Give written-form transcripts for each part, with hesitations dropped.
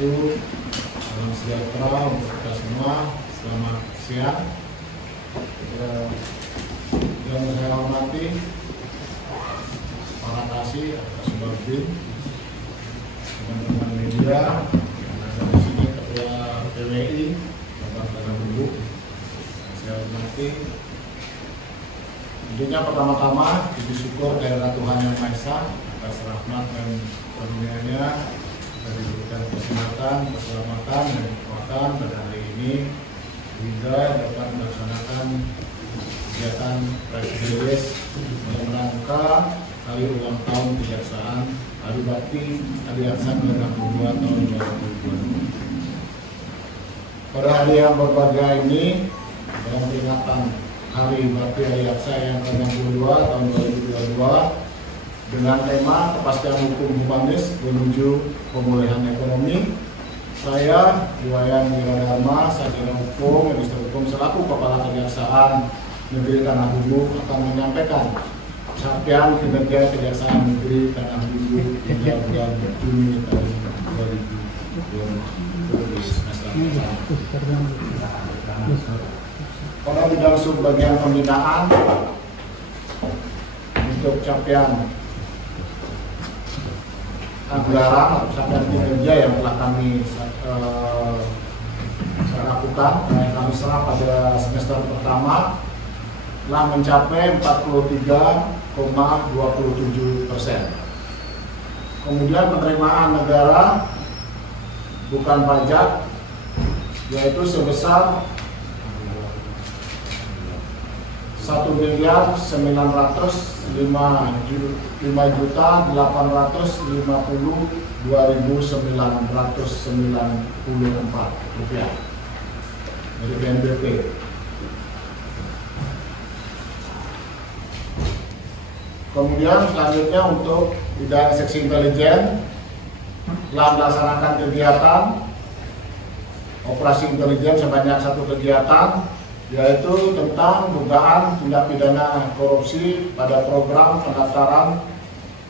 wabarakatuh. Salam sejahtera untuk kita semua. Selamat siang. Yang saya hormati, terima kasih atas sebabin teman-teman media yang ada di sini, Ketua PWI Bapak Tanah Bumbu. Saya hormati. Tentunya pertama-tama puji syukur kehadirat Tuhan Yang Maha Esa atas rahmat dan karunia-Nya dari diberikan kesehatan, keselamatan dan kekuatan pada hari ini hingga dapat melaksanakan kegiatan Presidenis dalam rangka hari ulang tahun Kejaksaan Hari Bakti Adiaksa ke-62 tahun 2022. Pada hari yang berbahagia ini, dalam peringatan Hari Bakti Adiaksa yang ke-62 tahun 2022 dengan tema kepastian hukum humanis menuju pemulihan ekonomi, saya Iwayan Wiradharma, sarjana hukum, magister hukum selaku Kepala Kejaksaan Negeri Tanah Bumbu akan menyampaikan capaian kinerja Kejaksaan Negeri Tanah Bumbu hingga bulan Juni tahun 2020. Pada bidang subbagian pembinaan untuk capaian anggaran atau capaian kinerja yang telah kami lakukan, yang kami serah pada semester pertama telah mencapai 43,27%. Kemudian penerimaan negara bukan pajak yaitu sebesar 1.950.852.994 rupiah dari BNPB. Kemudian selanjutnya untuk bidang seksi intelijen telah melaksanakan kegiatan operasi intelijen sebanyak 1 kegiatan, yaitu tentang dugaan tindak pidana korupsi pada program pendaftaran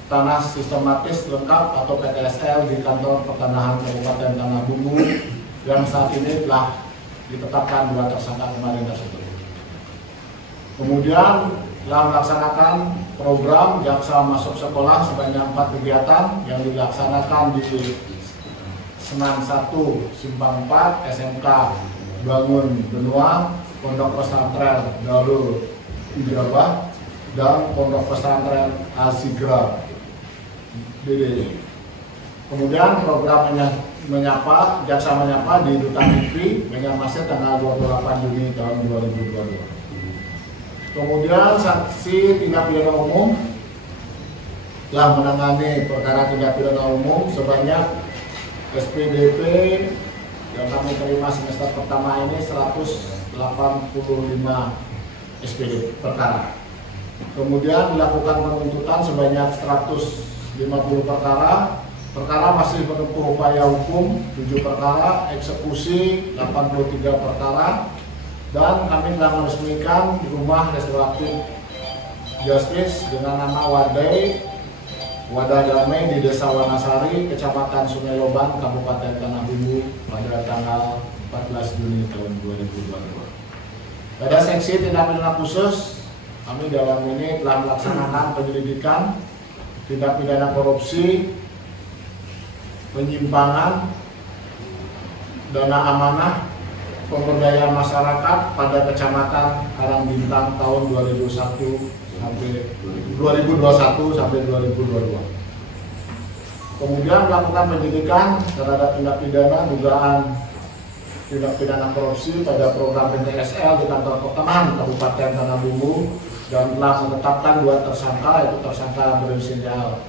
tanah sistematis lengkap atau PTSL di kantor pertanahan Kabupaten Tanah Bumbu yang saat ini telah ditetapkan 2 tersangka kemarin tersebut. Kemudian telah melaksanakan program jaksa masuk sekolah sebanyak 4 kegiatan yang dilaksanakan di Senan 1 Simpang 4 SMK Bangun Benua, Pondok Pesantren Darul Ijabah, dan Pondok Pesantren Asigra DD. Kemudian program menyapa, jaksa menyapa di Duta Migri Banjarmasin tanggal 28 Juni tahun 2022. Kemudian saksi tindak pidana umum telah menangani perkara tindak pidana umum sebanyak SPDP yang kami terima semester pertama ini 185 SPD perkara. Kemudian dilakukan penuntutan sebanyak 150 perkara. Perkara masih menempuh upaya hukum 7 perkara, eksekusi 83 perkara, dan kami telah meresmikan rumah restoratif justice dengan nama Wadah Damai di Desa Wanasari, Kecamatan Sungai Loban, Kabupaten Tanah Bumbu pada tanggal 14 Juni tahun 2022. Pada seksi tindak pidana khusus, kami dalam ini telah melaksanakan penyelidikan tindak pidana korupsi, penyimpangan, dana amanah, pemberdayaan masyarakat pada Kecamatan Karangbintang tahun 2021 sampai 2022. Kemudian melakukan penyidikan terhadap tindak pidana dugaan tindak pidana korupsi pada program PTSL di kantor pertanahan Kabupaten Tanah Bumbu dan telah menetapkan 2 tersangka, yaitu tersangka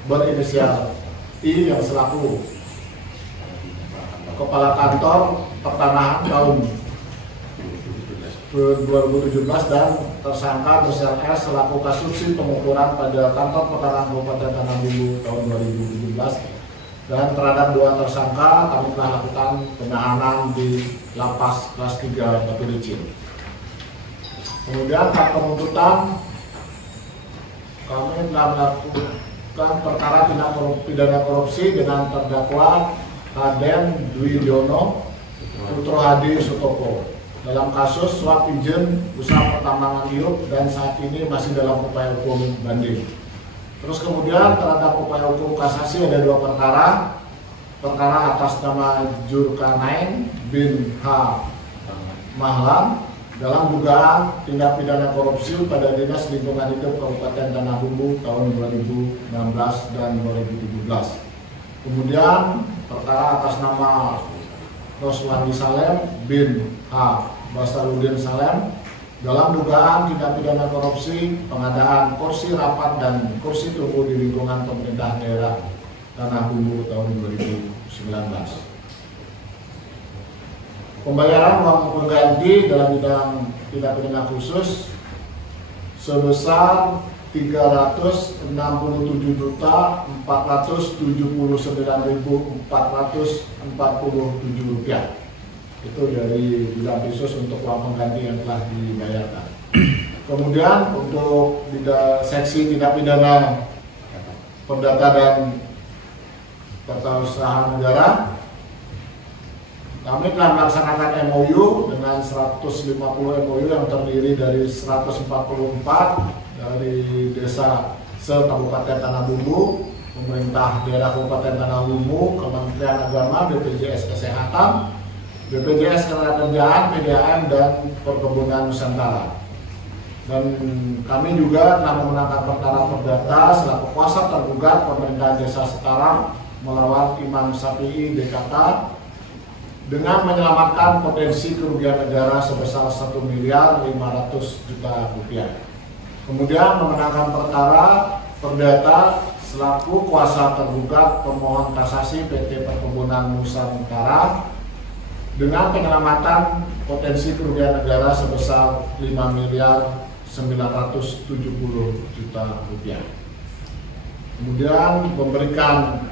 berinisial I yang selaku Kepala Kantor Pertanahan tahun 2017 dan tersangka Besar S selaku Kasubsi pengukuran pada kantor pertanahan Kabupaten Tanah Bumbu tahun 2017, dan terhadap 2 tersangka kami telah lakukan penahanan di Lapas kelas 3 Batu Licin. Kemudian saat penuntutan kami telah melakukan perkara tindak pidana korupsi dengan terdakwa Haden Dwi Jono Putro Hadi Sutopo dalam kasus suap izin usaha pertambangan iup dan saat ini masih dalam upaya hukum banding. Terus kemudian terhadap upaya hukum kasasi ada 2 perkara. Perkara atas nama Jurkanain bin H. Mahlan dalam dugaan tindak pidana korupsi pada Dinas Lingkungan Hidup Kabupaten Tanah Bumbu tahun 2016 dan 2017. Kemudian perkara atas nama Roswandi Salem bin H. Basarudin Salem dalam dugaan tindak pidana korupsi pengadaan kursi rapat dan kursi tunggu di lingkungan pemerintah daerah Tanah Bumbu tahun 2019. Pembayaran uang pengganti dalam bidang tindak pidana khusus sebesar Rp306.479.447. Itu dari bidang khusus untuk uang pengganti yang telah dibayarkan. Kemudian untuk seksi tindak pidana perdata dan tata usaha negara, kami telah melaksanakan MOU dengan 150 MOU yang terdiri dari 144 dari desa se-Kabupaten Tanah Bumbu, pemerintah daerah Kabupaten Tanah Bumbu, Kementerian Agama, BPJS Kesehatan, BPJS Ketenagakerjaan, PDAM, dan Perkebunan Nusantara. Dan kami juga telah memenangkan perkara perdata selaku kuasa tergugat pemerintah desa Sekarang melawan Imam Syafi'i DKK dengan menyelamatkan potensi kerugian negara sebesar Rp1.500.000.000. Kemudian memenangkan perkara perdata selaku kuasa tergugat pemohon kasasi PT Perkebunan Nusantara dengan penyelamatan potensi kerugian negara sebesar Rp5.970.000.000. Kemudian memberikan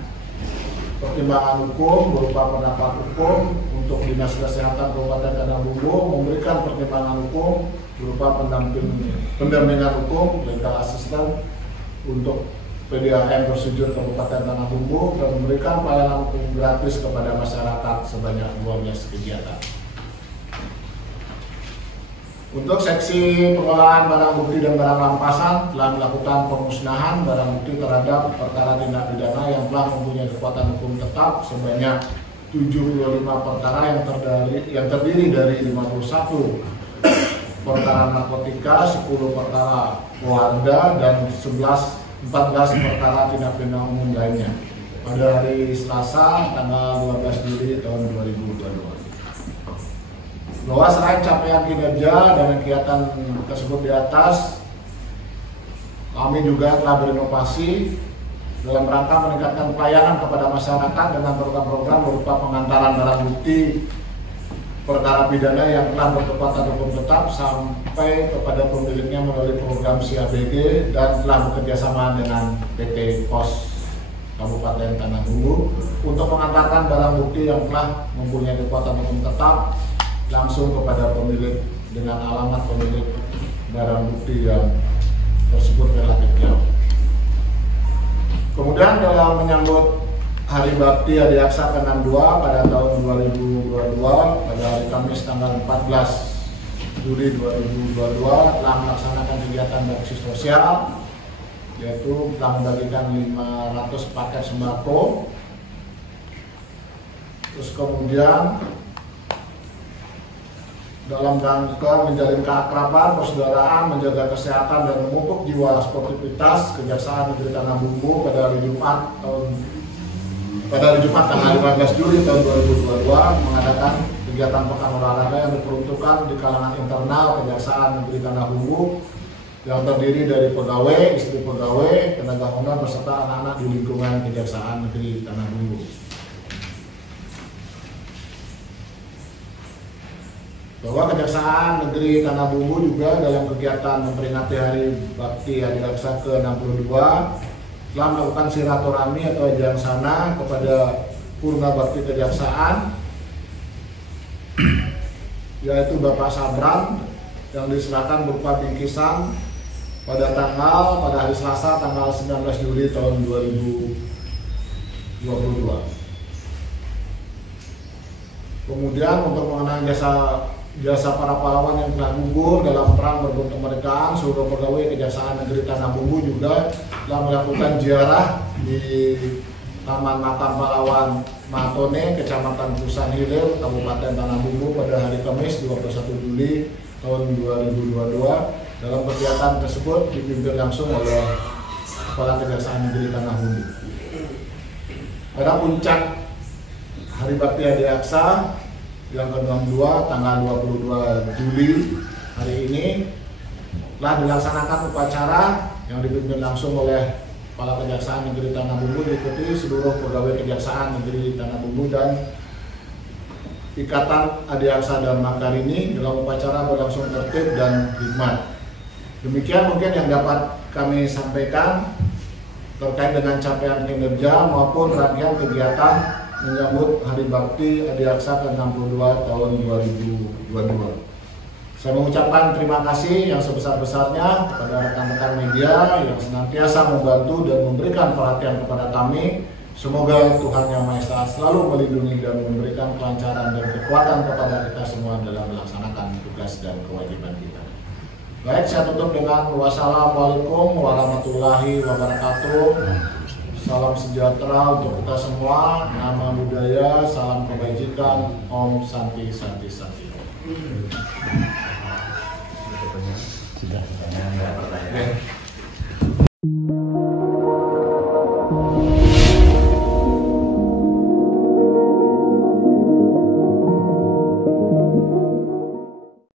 pertimbangan hukum berupa pendapat hukum untuk Dinas Kesehatan Kabupaten Tanah Bumbu, memberikan pertimbangan hukum berupa pendampingan hukum legal assistant untuk PDAM Persujur Kabupaten Tanah Bumbu, dan memberikan pelayanan hukum gratis kepada masyarakat sebanyak 12 kegiatan. Untuk seksi pengelolaan barang bukti dan barang rampasan telah melakukan pemusnahan barang bukti terhadap perkara tindak pidana yang telah mempunyai kekuatan hukum tetap sebanyak 75 perkara yang terdiri dari 51 perkara narkotika, 10 perkara keluarga, dan 14 perkara tindak pidana umum lainnya pada hari Selasa tanggal 12 Juli tahun 2022. Bahwa selain capaian kinerja dan kegiatan tersebut di atas, kami juga telah berinovasi dalam rangka meningkatkan pelayanan kepada masyarakat dengan program-program berupa pengantaran barang bukti perkara pidana yang telah berkekuatan hukum tetap sampai kepada pemiliknya melalui program CABG dan telah bekerjasama dengan PT Pos Kabupaten Tanah Bumbu untuk mengantarkan barang bukti yang telah mempunyai kekuatan hukum tetap langsung kepada pemilik dengan alamat pemilik barang bukti yang tersebut relatif jauh. Kemudian dalam menyambut Hari Bakti Adiaksa ke-62 pada tahun 2022, pada hari Kamis tanggal 14 Juli 2022 telah melaksanakan kegiatan bakti sosial, yaitu telah membagikan 500 paket sembako. Terus kemudian dalam rangka menjalin keakraban, persaudaraan, menjaga kesehatan dan memupuk jiwa sportivitas, Kejaksaan Negeri Tanah Bumbu pada hari Jumat tanggal 15 Juli tahun 2022 mengadakan kegiatan pekan olahraga yang diperuntukkan di kalangan internal Kejaksaan Negeri Tanah Bumbu yang terdiri dari pegawai, istri pegawai, tenaga honor beserta anak-anak di lingkungan Kejaksaan Negeri Tanah Bumbu. Bahwa Kejaksaan Negeri Tanah Bumbu juga dalam kegiatan memperingati Hari Bakti Adiaksa ke-62 telah melakukan silaturahmi atau ajang sana kepada Purna Bakti Kejaksaan, yaitu Bapak Sabran, yang diserahkan berupa bingkisan pada hari Selasa tanggal 19 Juli tahun 2022. Kemudian untuk mengenang jasa para pahlawan yang telah gugur dalam perang berburu kemerdekaan, seluruh pegawai Kejaksaan Negeri Tanah Bumbu juga telah melakukan ziarah di Taman Makam Pahlawan Matone, Kecamatan Pusan Hilir, Kabupaten Tanah Bumbu pada hari Kamis 21 Juli tahun 2022. Dalam kegiatan tersebut dipimpin langsung oleh Kepala Kejaksaan Negeri Tanah Bumbu. Pada puncak Hari Bakti Adiaksa yang ke-62 tanggal 22 Juli hari ini telah dilaksanakan upacara yang dipimpin langsung oleh Kepala Kejaksaan Negeri Tanah Bumbu, diikuti seluruh pegawai Kejaksaan Negeri Tanah Bumbu dan Ikatan Adiaksa dan Makarini. Dalam upacara berlangsung tertib dan hikmat. Demikian mungkin yang dapat kami sampaikan terkait dengan capaian kinerja maupun rangkaian kegiatan menyambut Hari Bakti Adiaksa ke-62 tahun 2022. Saya mengucapkan terima kasih yang sebesar-besarnya kepada rekan-rekan media yang senantiasa membantu dan memberikan perhatian kepada kami. Semoga Tuhan Yang Maha Esa selalu melindungi dan memberikan kelancaran dan kekuatan kepada kita semua dalam melaksanakan tugas dan kewajiban kita. Baik, saya tutup dengan wassalamualaikum warahmatullahi wabarakatuh. Salam sejahtera untuk kita semua, nama budaya, salam kebajikan, Om Santi Santi Santi. Sudah.